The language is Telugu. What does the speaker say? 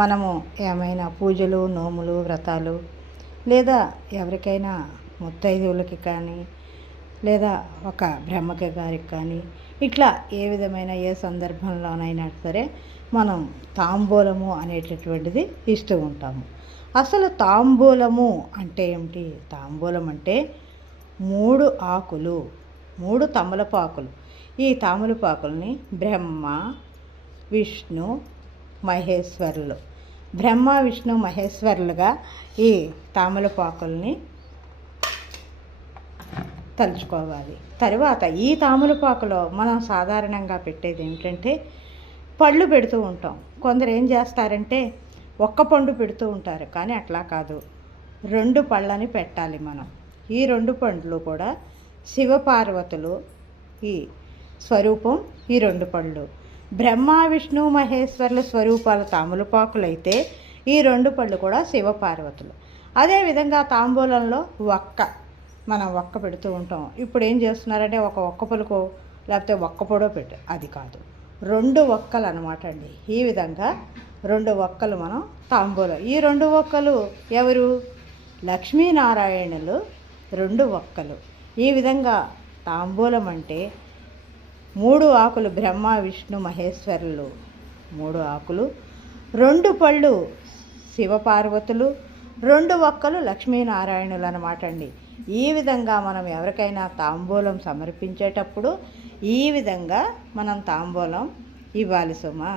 మనము ఏమైనా పూజలు నోములు వ్రతాలు లేదా ఎవరికైనా ముత్తైదువులకి కానీ లేదా ఒక బ్రహ్మకి గారికి కానీ ఇట్లా ఏ విధమైన ఏ సందర్భంలోనైనా సరే మనం తాంబూలము అనేటటువంటిది ఇస్తూ ఉంటాము. అసలు తాంబూలము అంటే ఏమిటి? తాంబూలం అంటే 3 ఆకులు, 3 తమలపాకులు. ఈ తమలపాకుల్ని బ్రహ్మ విష్ణు మహేశ్వరులు, బ్రహ్మ విష్ణు మహేశ్వరులుగా ఈ తామలపాకుల్ని తలుచుకోవాలి. తర్వాత ఈ తామలపాకులో మనం సాధారణంగా పెట్టేది ఏమిటంటే పళ్ళు పెడుతూ ఉంటాం. కొందరు ఏం చేస్తారంటే ఒక్క పండు పెడుతూ ఉంటారు, కానీ అట్లా కాదు, 2 పళ్ళని పెట్టాలి మనం. ఈ 2 పండ్లు కూడా శివపార్వతులు ఈ స్వరూపం. ఈ 2 పళ్ళు బ్రహ్మ విష్ణు మహేశ్వరుల స్వరూపాల తామలపాకులైతే ఈ 2 పళ్ళు కూడా శివపార్వతులు. అదేవిధంగా తాంబూలంలో మనం ఒక్క పెడుతూ ఉంటాం. ఇప్పుడు ఏం చేస్తున్నారంటే ఒక్క పలుకో లేకపోతే ఒక్క పొడో పెట్టు, అది కాదు, 2 ఒక్కలు అనమాట అండి. ఈ విధంగా 2 ఒక్కలు మనం తాంబూలం. ఈ 2 ఒక్కలు ఎవరు? లక్ష్మీనారాయణులు 2 ఒక్కలు. ఈ విధంగా తాంబూలం అంటే 3 ఆకులు బ్రహ్మ విష్ణు మహేశ్వరులు, 3 ఆకులు, 2 పళ్ళు శివపార్వతులు, 2 ఒక్కలు లక్ష్మీనారాయణులు అనమాట అండి. ఈ విధంగా మనం ఎవరికైనా తాంబూలం సమర్పించేటప్పుడు ఈ విధంగా మనం తాంబూలం ఇవ్వాలి సుమా.